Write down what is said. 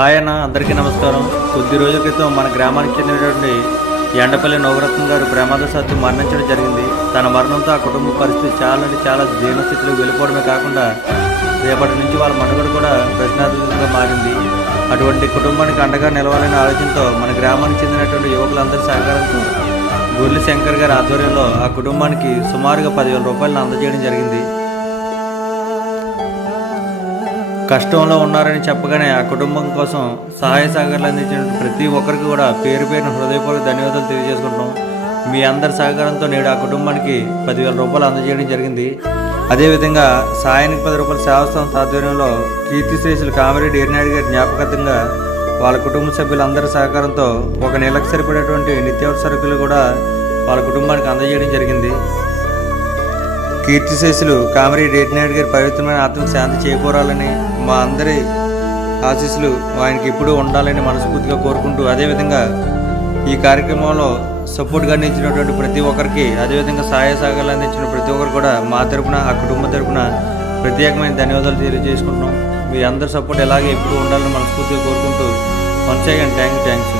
Hi అన్న, అందరికీ నమస్కారం. కొద్ది రోజుల క్రితం మన గ్రామానికి చెందినటువంటి ఎండపల్లి నవరత్నం గారు ప్రమాదవశాత్తు మరణించడం జరిగింది. తన మరణంతో ఆ కుటుంబ పరిస్థితి చాలా దీనస్థితిలో వెళ్ళిపోవడమే కాకుండా రేపటి నుంచి వాళ్ళ మనుగడ కూడా ప్రశ్నార్థకంగా మారింది. అటువంటి కుటుంబానికి అండగా నిలవాలనే ఆలోచనతో మన గ్రామానికి చెందినటువంటి యువకులందరి సహకారంతో గొర్రె శంకర్ గారి ఆధ్వర్యంలో ఆ కుటుంబానికి సుమారుగా 10,000 రూపాయలను అందజేయడం జరిగింది. కష్టంలో ఉన్నారని చెప్పగానే ఆ కుటుంబం కోసం సహాయ సహకారాలు అందించిన ప్రతి ఒక్కరికి కూడా పేరు పేరున హృదయపూర్వక ధన్యవాదాలు తెలియజేసుకుంటాం. మీ అందరి సహకారంతో నేడు ఆ కుటుంబానికి 10,000 రూపాయలు అందజేయడం జరిగింది. అదేవిధంగా సాయానికి 10 రూపాయల సేవా సంస్థ ఆధ్వర్యంలో కీర్తిశ్రేషులు కామిరెడ్డి ఎర్నాయుడు గారి జ్ఞాపకార్థంగా వాళ్ళ కుటుంబ సభ్యులందరి సహకారంతో ఒక నెలకు సరిపడేటువంటి నిత్యావసర సరుకులు కూడా వాళ్ళ కుటుంబానికి అందజేయడం జరిగింది. కీర్తిశేషులు కామిరెడ్డి ఎర్నాయుడు గారి పవిత్రమైన ఆత్మకు శాంతి చేకూరాలని, మా అందరి ఆశీస్సులు ఆయనకి ఎప్పుడూ ఉండాలని మనస్ఫూర్తిగా కోరుకుంటూ, అదేవిధంగా ఈ కార్యక్రమంలో సపోర్ట్గా అందించినటువంటి ప్రతి ఒక్కరికి, అదేవిధంగా సహాయ సహకారాలు అందించిన ప్రతి ఒక్కరు కూడా మా తరపున, ఆ కుటుంబం తరపున ప్రత్యేకమైన ధన్యవాదాలు తెలియజేసుకుంటున్నాం. మీ అందరి సపోర్ట్ ఎలాగే ఎప్పుడు ఉండాలని మనస్ఫూర్తిగా కోరుకుంటూ, వన్స్ అగైన్ థ్యాంక్స్.